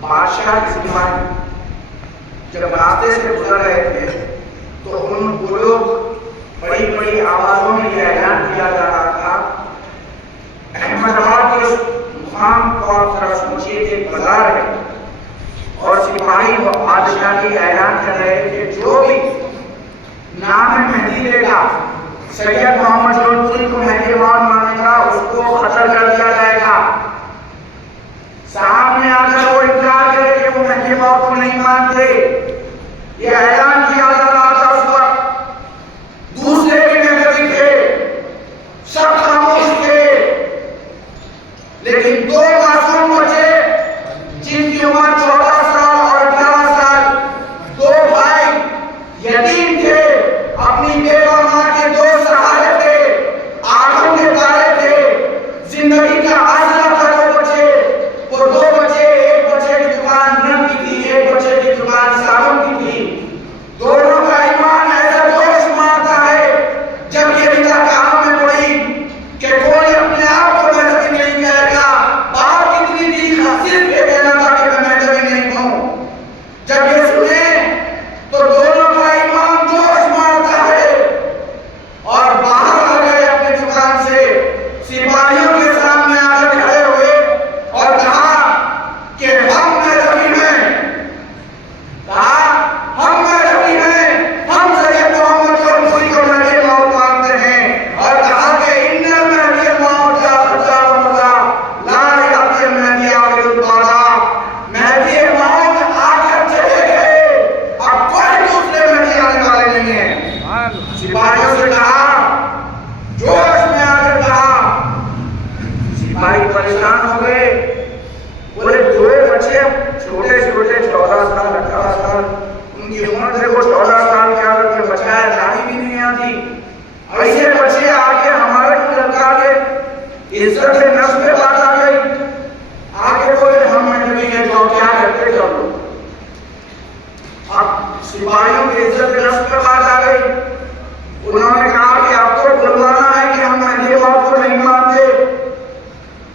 بادشاہ کی سپاہی جب راستے سے گزر رہے تھے تو ان کو لوگ بڑی بڑی آوازوں میں یہ اعلان کیا جا رہا تھا، احمد آباد کے اس مقام کو آپ ذرا سوچیے کہ بازار ہے اور سپاہی و بادشاہ کی اعلان کر رہے کہ جو بھی نام مہدی لے گا، سید محمد جونپوری کو مہدی موعود مانے گا، اس کو قتل کر دیا جائے گا۔ سامنے آ کر وہ انکار کرے کہ وہ مہدی موعود کو نہیں مانتے، یہ اعلان کیا جا رہا تھا اس وقت۔ دوسرے بھی مہدی تھے، سب خاموش تھے، لیکن دو معصوم بچے جن کی عمر 14 سال اور 18 سال، دو بھائی یتیم تھے، اپنی بیوہ ماں کے دو سہارے تھے، آنکھوں کے تارے تھے، زندگی کا آسرا تھا دو بچے۔ وہ دو بچے، ایک بچے کی دکان نم کی تھی، ایک بچے کی دکان صابن کی تھی۔ دونوں کا ایمان ایسا جوش مارتا ہے جب یہ رضا کام میں پڑی کہ کوئی اپنے آپ کو مذہبی نہیں کہے گا، بات اتنی تھی صرف یہ کہنا تھا کہ میں مذہبی نہیں ہوں۔ جب یہ سنے تو دونوں کا ایمان جوش مارتا ہے اور باہر آ گئے اپنی دکان سے، سپاہیوں کے سامنے آ کر کھڑے ہوئے اور کہا کہ ہم مذہبی ہیں، کہا ہم مذہبی ہیں، ہم سید محمد جونپوری کو مہدی موعود مانتے ہیں، اور کہا کہ ان المہدی الموعود جاء خطا ومضا لا یأتی المہدی عاقل البالا، مہدی موعود آ کر چلے گئے، اب کوئی دوسرے مہدی آنے والے نہیں ہیں۔ سپاہیوں سے کہا، جوش میں آ کر کہا، سپاہی پریشان ہو گئے، بولے دو بچے چھوٹے چھوٹے 14 سال 18 سال، ان کی عمر سے وہ 14 سال کے عمر میں بچہ ہے، داڑھی بھی نہیں آتی، ایسے بچے آگے ہمارے کو لگا کہ عزت نفس پہ بات آ گئی، آگے کوئی ہم مذہبی ہیں جو کیا کرتے کر لو۔ اب سپاہیوں کی عزت نفس پہ بات آ گئی، انہوں نے کہا کہ آپ کو بلوانا ہے کہ ہم مہدی موعود کو نہیں مانتے۔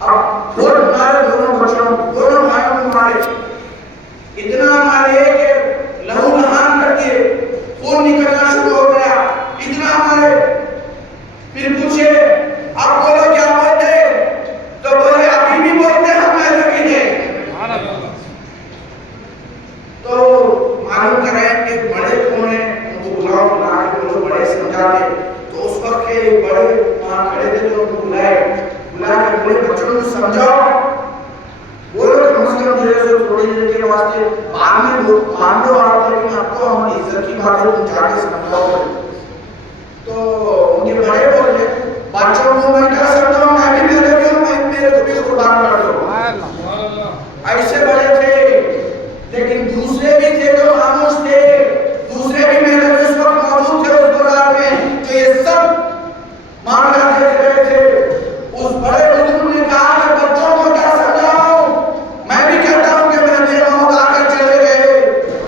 اب وہ مارے دونوں بچوں، دونوں بھائیوں کو مارے، اتنا مارے کہ لہو لہان کر دیے، خون نکلنا شروع ہو گیا، اتنا مارے۔ پھر پوچھے اب بولو کیا بولتے، تو بولے ابھی بھی بولتے ہم مذہبی ہیں۔ تو معلوم کریں کہ بڑے کون ہیں، ان کو بلاؤ، بلا کے ان کو بڑے سمجھا دے۔ تو اس وقت کے بڑے وہاں کھڑے تھے تو ان کو بلا کے بڑے بچوں کو سمجھاؤ، بولو کہ مسلم جیسے تھوڑی دیر کے واسطے مان لو آپ، لیکن آپ کو ہماری عزت کی باتیں تم جا کے سمجھاؤ۔ تو ان کے بڑے بولے بچوں کو میں کیا سمجھاؤں، میں بھی مذہبی ہوں، میرے کو بھی قربان کر دو۔ ایسے بڑے تھے، لیکن دوسرے بھی تھے جو خاموش تھے، دوسرے بھی مذہبی اس وقت موجود تھے اس دوران میں، تو یہ سب معاملہ دیکھ رہے تھے۔ اس بڑے بزرگ نے کہا کہ بچوں کو کیا سمجھاؤں، میں بھی کہتا ہوں کہ مہدی موعود آ کر چلے گئے۔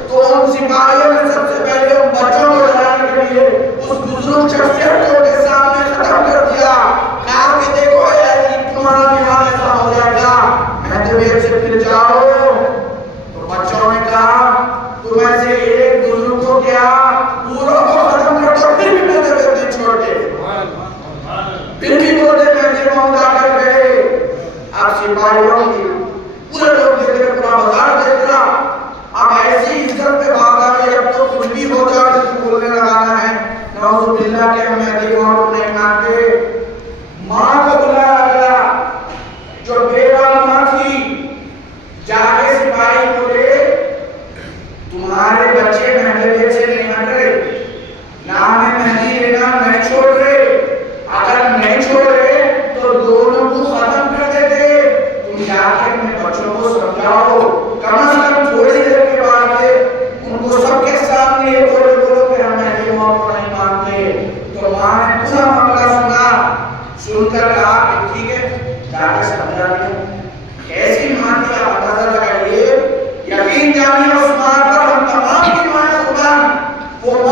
تو ان سپاہیوں نے سب سے پہلے ان بچوں کو ڈرانے کے لیے اس بزرگ شخصیت کو کے سامنے ختم کر دیا، کہا کہ دیکھو تمہارا نظام ایسا ہو جائے گا، مہدویت سے پھر جاؤ۔ تو بچوں نے کہا تم ایسے ایک بزرگ کو کیا پوروں کو ختم کر دو، پھر بھی مہدویت نہیں چھوڑتے، پھر بھی بولتے مہدی موعود آ کر گئے۔ اب سپاہیوں کی پورے لوگ دیکھ رہے، پورا بازار دیکھ رہا، اب ایسی عزت پہ بات آ گئی، اب تو کچھ بھی ہو جائے جس کو بولنے لگانا ہے، نعوذ باللہ کہ ہم مہدی موعود نہیں مانتے۔ ماں کو بلایا گیا جو بیوہ ماں تھی، جا کے سپاہی بولے تمہارے بچے مہدویت سے نہیں ہٹ رہے، نام مہدی لینا نہیں چھوڑ رہے، اگر نہیں چھوڑ رہے تو دونوں کو ختم کر دیتے، تم جا کے اپنے بچوں کو سمجھاؤ، کم از کم تھوڑی دیر کے بعد ان کو سب کے سامنے یہ بولو کہ ہم مہدی موعود کو نہیں مانتے۔ تو ماں نے پورا معاملہ سن کر کہا کہ ٹھیک ہے، جا کے سمجھا دیا۔ کیسی ماں تھی آپ اندازہ لگائیے، یقین جانیے اس ماں پر ہم تمام کی ماں قربان، وہ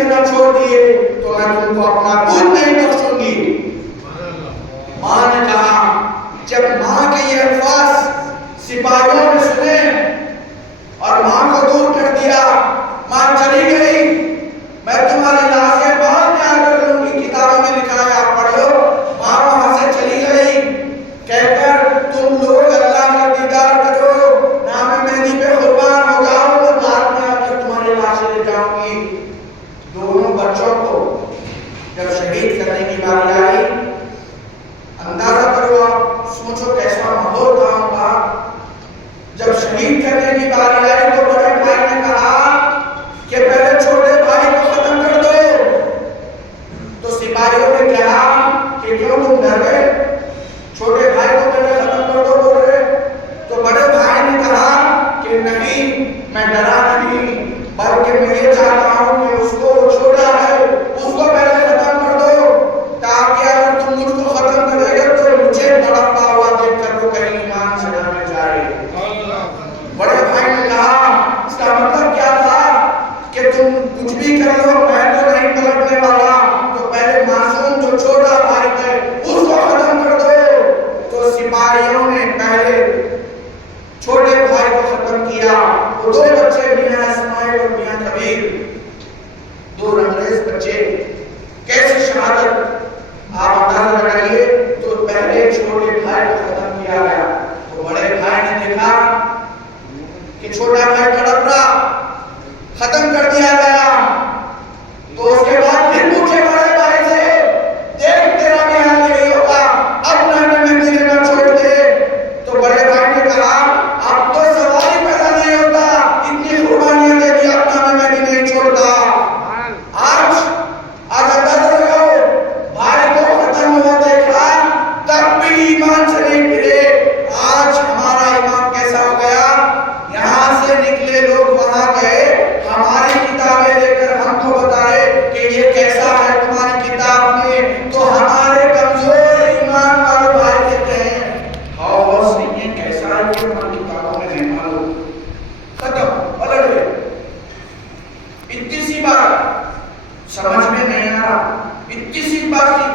دینا چھوڑ دیے تو میں تم کو اپنا دودھ نہیں بخشوں گی۔ ماں نے کہا، جب ماں کے یہ الفاظ سپاہیوں نے سنے اور ماں کو دور کر دیا، ماں چلی گئی، میں تمہاری لاشیں بعد میں آ کر لوں گی، کتابوں میں لکھا ہے آپ پڑھ لو۔ ماں وہاں سے چلی گئی کہہ کر تم لوگ اللہ کا دیدار کرو، نام مہدی پہ قربان ہو جاؤ، میں بعد میں آ کر تمہاری لاشیں لے جاؤں گی۔ دونوں بچوں کو جب شہید کرنے کی باری آئی، اندازہ کرو، آپ سوچو کیسا ماحول تھا ان کا۔ جب شہید کرنے کی باری آئی تو بڑے بھائی نے کہا کہ پہلے چھوٹے بھائی کو ختم کر دو۔ تو سپاہیوں نے کہا کہ کیوں تم ڈر گئے، چھوٹے بھائی کو پہلے ختم کر دو بول رہے۔ تو بڑے بھائی نے کہا کہ نہیں، میں ڈرا نہیں، بلکہ میں یہ چاہتا ہوں کہ اس کو چھوٹا ہے اس کو پہلے ختم کر دو، تاکہ اگر تم مجھ کو ختم کرے گے تو مجھے تڑپتا ہوا دیکھ کر وہ کہیں ایمان سے ڈرنے جائے۔ بڑے بھائی نے کہا اس کا مطلب کیا تھا کہ تم کچھ بھی کر لو میں تو نہیں پلٹنے والا، تو پہلے معصوم جو چھوٹا بھائی ہے اس کو ختم کر دو۔ تو سپاہیوں نے پہلے چھوٹے بھائی کو ختم کیا۔ وہ دو بچے میاں اسماعیل اور میاں کبیر، دو انگریز بچے، کیسی شہادت آپ اندازہ لگائیے۔ تو پہلے چھوٹے بھائی کو ختم کیا گیا، تو بڑے بھائی نے دیکھا کہ چھوٹا بھائی تڑپ رہا، ختم کر دیا گیا۔ تو اس کے بعد پھر پوچھے بڑے بھائی سے، دیکھ تیرا بھی حال یہی ہوگا، اب نہ مہدی لینا چھوڑ دے۔ تو بڑے بھائی نے کہا اب تو سوال ہی پیدا نہیں ہوتا، اتنی قربانیاں دے دی، اب نہ مہدی نہیں چھوڑتا۔ آج اندازہ لگاؤ، بھائی کو ختم ہوا دیکھا تب بھی ایمان سے نہیں پھرے۔ آج ہمارا ایمان کیسا ہو گیا، یہاں سے نکلے لوگ وہاں گئے، ہماری کتابیں لے کر ہم کو بتائے کہ یہ کیسا ہے تمہاری کتاب میں، تو ہمارے کمزور ایمان والے بھائی کہتے ہیں ہاؤ بس یہ کیسا ہے کہ ہماری کتابوں میں نہیں معلوم، ختم پلٹ گئے۔ اتنی سی بات سمجھ میں نہیں آ رہا، اتنی سی بات کی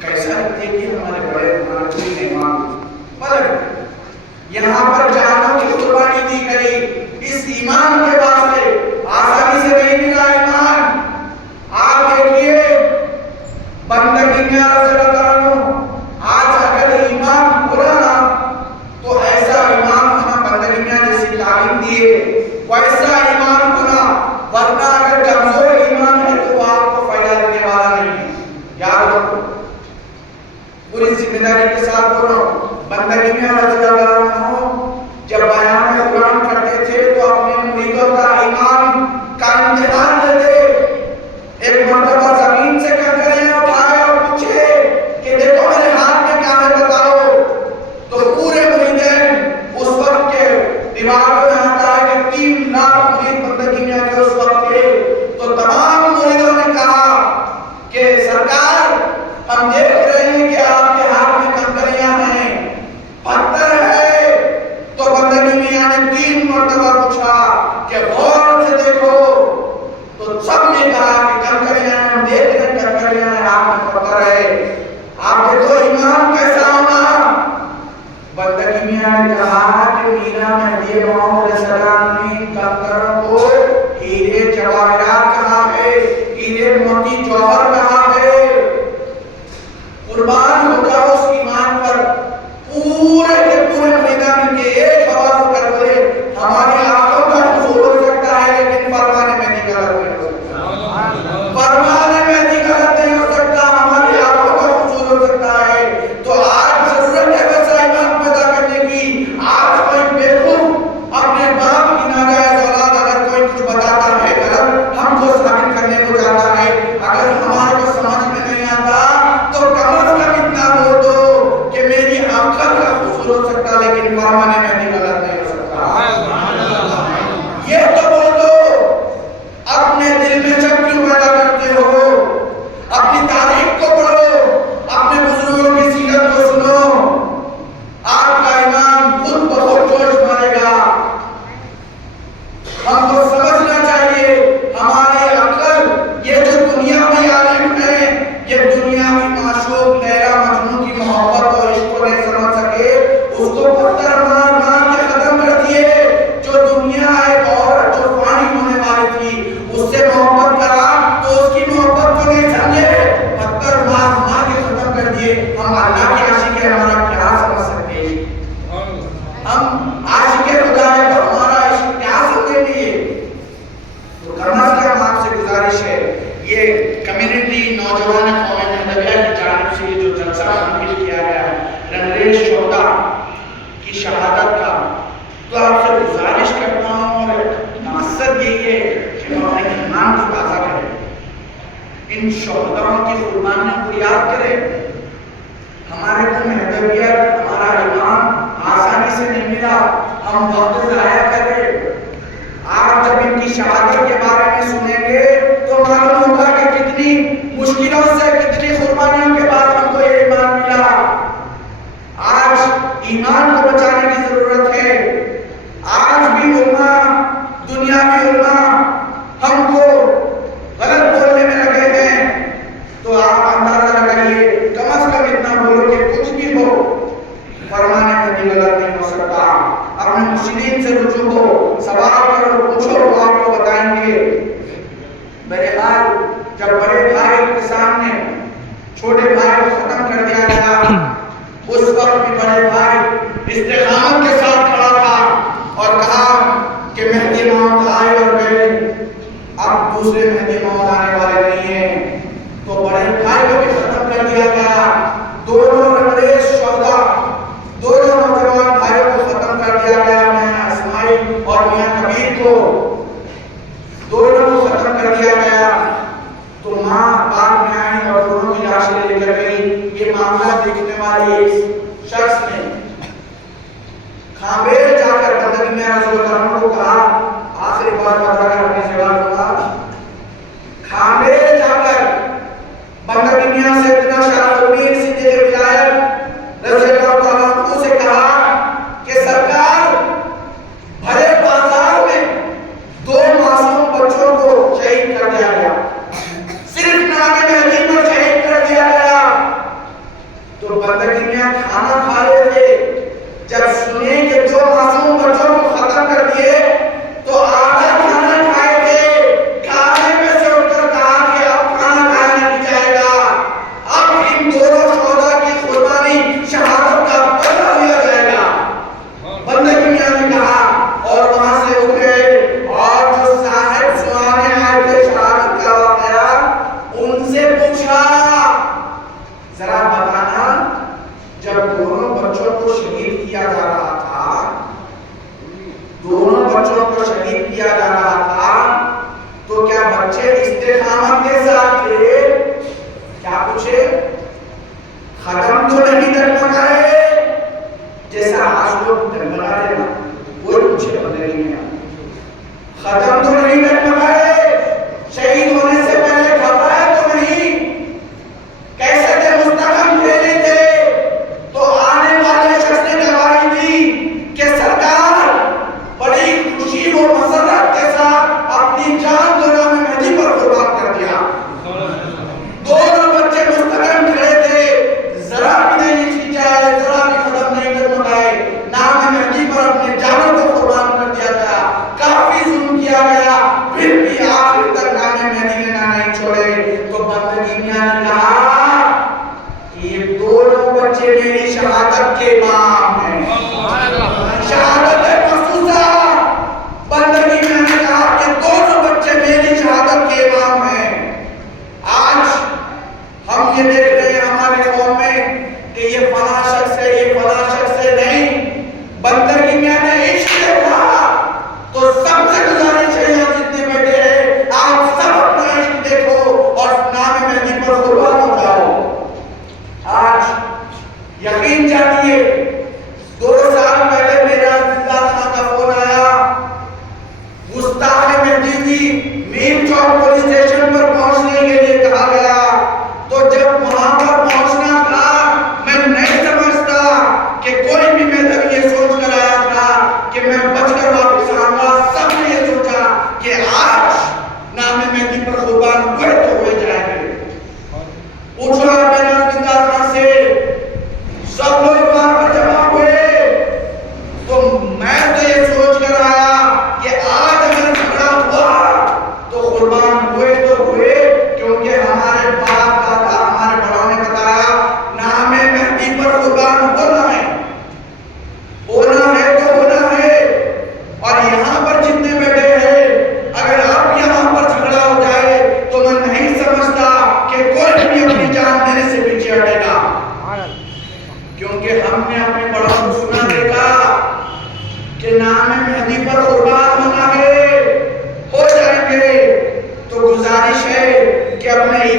کیسا لگتے کہ ہمارے بڑے ہمارے کوئی نہیں معلوم، پلٹ گئے۔ یہاں پر جانوں کی قربانی دی گئی اس ایمان کے واسطے، آسانی سے نہیں ملا ایمان۔ آپ دیکھیے بندگی میں رضی اللہ عنہ، آج اگر ایمان برا نہ تو ایسا ایمان ہم بندگی میں جیسی تعلیم دیے ویسا ایمان ہونا، ورنہ اگر کمزور ایمان ہے تو آپ کو فائدہ دینے والا نہیں۔ یاد رکھو، پوری ذمہ داری کے ساتھ بولو، بندگی میں رضی اللہ عنہ جب بیان قرآن کرتے تھے تو اپنے مریدوں کا ایمان کا امتحان لیتے۔ ایک مرتبہ زمین سے کنکریاں اٹھائے اور پوچھے کہ دیکھو میرے ہاتھ میں کیا ہے بتاؤ، تو پورے مریدین اس وقت کے دماغ میں آتا ہے کہ 3 لاکھ مرید بندگی میں آگے اس وقت تھے، تو تمام مریدوں نے کہا کہ سرکار ہم دیکھ رہے ہیں کہ آپ کے ہاتھ میں کنکریاں ہیں، پتھر ہے۔ تو بندگی میاں نے 3 مرتبہ پوچھا کہ غور سے دیکھو، تو سب نے کہا کہ کنکریاں ہیں، ہم دیکھ رہے ہیں کنکریاں ہیں، ہاتھ میں پتھر ہے۔ آپ دیکھو ایمان کیسا ہونا۔ بندگی میاں نے کہا کہ میرا مہدی موعود علیہ السلام نے کنکروں کو ہیرے جواہرات کہا ہے، ہیرے موتی جوہر کہا ہے۔ قربان ہو جاؤ اس ایمان پر، پورے کے پورے میدان کے ایک آواز ہو کر بولے ہماری آنکھوں کا حضور ہو سکتا ہے لیکن فرمانے میں نہیں غلط نہیں ہو سکتا، فرمانے میں نہیں غلط نہیں ہو سکتا، ہماری آنکھوں کا حضور ہو سکتا ہے۔ تو آج ضرورت ہے ویسا ایمان پیدا کرنے کی۔ آج کوئی بیوقوف اپنے باپ کی ناجائز اولاد اگر کوئی کچھ بتاتا ہے غلط، ہم کو ثابت کرنے کو جاتا ہے، اگر ہمارے کمیونٹی نوجوان قوم مہدویہ کی جانب سے جو جلسہ منعقد کیا گیا رنگریز شہداء کی شہادت کا، تو آپ سے گزارش کرتا ہوں اور مقصد یہی ہے کہ ہم اپنے ایمان کو تازہ کریں، ان شہداؤں کی قربانیوں کو یاد کریں۔ ہمارے کو مہدویت ہمارا ایمان آسانی سے نہیں ملا، ہم وقت ضائع کریں۔ آپ جب ان کی شہادت کے بارے میں سنیں گے تو معلوم ہوگا کہ کتنی مشکلوں سے، کتنی قربانیوں کے بعد ہم کو یہ ایمان ملا۔ آج ایمان کو بچانے کی ضرورت ہے۔ آج بھی علماء، دنیاوی علماء ہم کو غلط بولنے میں لگے ہیں، تو آپ اندازہ لگائیے، کم از کم اتنا بولو کہ کچھ بھی ہو فرمانے میں بھی غلط نہیں ہو سکتا۔ اپنے مسلمین سے رجوع ہو، سوال کرو، پوچھو، وہ آپ کو بتائیں گے۔ بہرحال جب بڑے بھائی کے سامنے چھوٹے بھائی کو ختم کر دیا گیا، اس وقت بھی بڑے بھائی استقامت کے ساتھ کھڑا تھا اور کہا کہ مہدی موعود آئے اور گئے، اب دوسرے مہدی موعود آنے والے نہیں ہیں۔ تو بڑے بھائی کو بھی ختم کر دیا گیا۔ دونوں رنگریز شہداء، دونوں نوجوان بھائیوں کو ختم کر دیا گیا، میاں اسماعیل اور میاں کبیر کو، دونوں کو ختم کر دیا گیا۔ تو ماں بعد میں آئی اور دونوں کی لاشیں لے کر گئی۔ یہ معاملہ دیکھنے والے ایک شخص نے کھامبیل جا کر بندگی میں رسول اللہ کو کہا، آخری بار بتا کر اپنی جواب دوں، کھامبیل جا کر بندگی میاں سیدنا شاہ الدین صدیق ولایت رضی اللہ تعالیٰ عنہ سے کہا کہ سرکار، بھرے بازار میں دو معصوم بچوں کو شہید کر دیا گیا، صرف نام مہدی پر شہید کر دیا گیا۔ تو بندگی میاں کھانا کھا رہے تھے، جب سنے کہ دو معصوم بچوں کو ختم کر دیے تو آدھا کھانا کھائے تھے، کھانے میں سے اٹھ کر کہا کہ اب کھانا کھایا نہیں جائے گا، اب ان دونوں شہداء کی قربانی شہادت کا بدلہ لیا جائے گا۔ بندگی میاں نے کہا اور وہاں سے اٹھے اور جو صاحب سنانے آئے تھے شہادت کا واقعہ، ان سے پوچھا، ذرا بتانا جب دونوں بچوں کو شہید کیا جا رہا تھا، دونوں بچوں کو شہید کیا جا رہا تھا، تو کیا بچے استقامت کے ساتھ تھے؟ کیا پوچھے؟ ختم تو نہیں ڈگمگائے جیسا آج لوگ ڈگمگا رہے نا، وہ پوچھے بندگی میں، ختم تو نہیں ڈگمگائے، شہید ہونے سے پہلے گھبرائے تو نہیں، کیسے تھے؟ مستقم کھیلے تھے۔ تو آنے والے شخص نے گواہی دی کہ سرکار، بڑی خوشی و مسرت کے ساتھ اپنی جان دو نام مہدی پر قربان کر دیا۔ دونوں بچے مستقم کھڑے تھے، ذرا بھی نہیں کھینچائے، ذرا بھی قدم نہیں ڈگمگائے، نام مہدی پر اپنے جانوں کو قربان کر دیا گیا۔ کافی ظلم کیا گیا، پھر بھی آخر تک نام مہدی لینا نہیں چھوڑے۔ تو بندگی میاں نے کہا کہ یہ دونوں بچے میری شہادت کے امام ہیں، شہادت محسوسہ۔ بندگی میاں نے کہا کہ دونوں بچے میری شہادت کے امام ہیں۔ آج ہم یہ دیکھ رہے ہیں ہمارے قوم میں کہ یہ فلاں شخص ہے، یہ فلاں شخص ہے، نہیں، بندگی میاں نے عشق دیکھا۔ تو سب سے گزارش ہے یہاں جتنے بیٹھے ہیں، آپ سب اپنا عشق دیکھو اور نام مہدی پر قربان ہو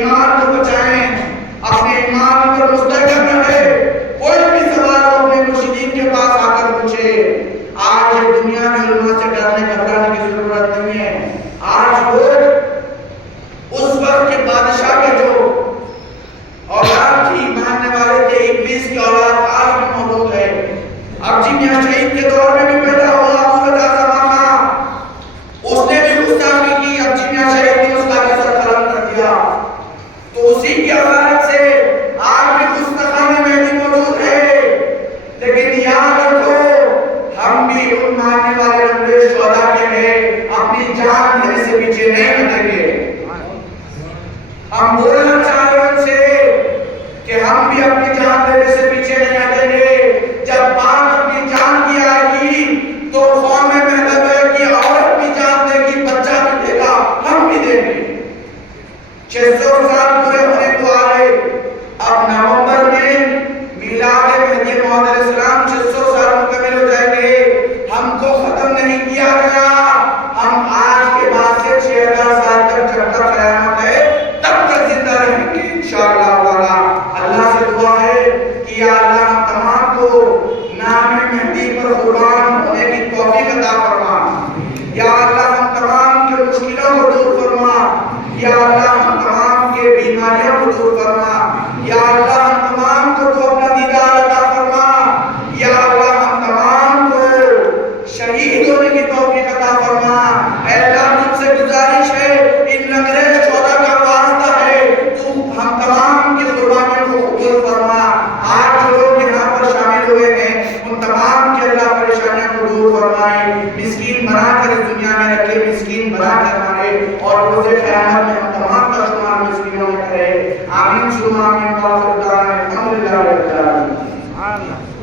ایمان کو بچائیں، اپنے ایمان پر مستحکم رہے، کوئی بھی سوال اپنے مرشدین کے پاس آ کر پوچھے۔ آج دنیا میں علماء سے ڈرنے گھبرانے کی ضرورت نہیں ہے۔ آج لوگ اس وقت کے بادشاہ کے جو اولاد تھی ماننے والے تھے، ابلیس کی اولاد آج بھی موجود ہے۔ اب جی میاں شہید کے دور میں بھی پیدا ہوا حضرت اعظم خان، اس نے بھی گستاخی کی، اب جی میاں شہید نے اس کا بھی سر قلم کر دیا۔ تو اسی کی عبارت سے آج بھی گستاخان مہدی موجود ہے، لیکن یاد رکھو ہم بھی ان ماننے والے رنگریز شہداء کے ہیں، اپنی جان دینے سے پیچھے نہیں ہٹیں گے۔ ہم بولنا چاہ رہے ہیں ان سے کہ ہم بھی اپنی جان دینے سے پیچھے نہیں ہٹیں گے۔ جب بات اپنی جان کی آئے گی تو قوم مہذب ہے کہ عورت بھی جان دے گی، بچہ بھی دے گا، ہم بھی دیں گے۔ 600 سال پورے ہونے کو آ رہے، اب نومبر میں میلاد مہدی موعود علیہ السلام 600 سال مکمل ہو جائیں گے۔ ہم کو ختم نہیں کیا گیا، ہم آج کے بعد سے 6000 سال تک جب تک قیامت ہے تب تک زندہ رہیں گے انشاءاللہ تعالی۔ اللہ سے دعا ہے کہ یا اللہ ہم تمام کو نام مہدی پر قربان ہونے کی توفیق عطا فرما۔ یا اللہ ہم تمام کے مشکلوں کو دور فرما۔ یا اللہ ہم تمام کے بیماریوں کو دور فرما۔ یا اللہ ہم تمام کو تو اپنا دیدار عطا فرما۔ یا اللہ ہم تمام کو شہید ہونے کی توفیق عطا فرما۔ اے اللہ تم سے گزارش ہے، ان رنگریز شہداء کا واسطہ ہے، تو ہم تمام کی قربانیوں کو قبول فرما۔ آج جو لوگ یہاں پر شامل ہوئے ہیں ان تمام کے اللہ پریشانیوں کو دور فرمائے، مسکین بنا کر اس دنیا میں رکھے، مسکین بنا کر مارے، اور روز قیامت میں ہم تمام کا شمار مسکینوں میں کرے۔ آمین ثم آمین۔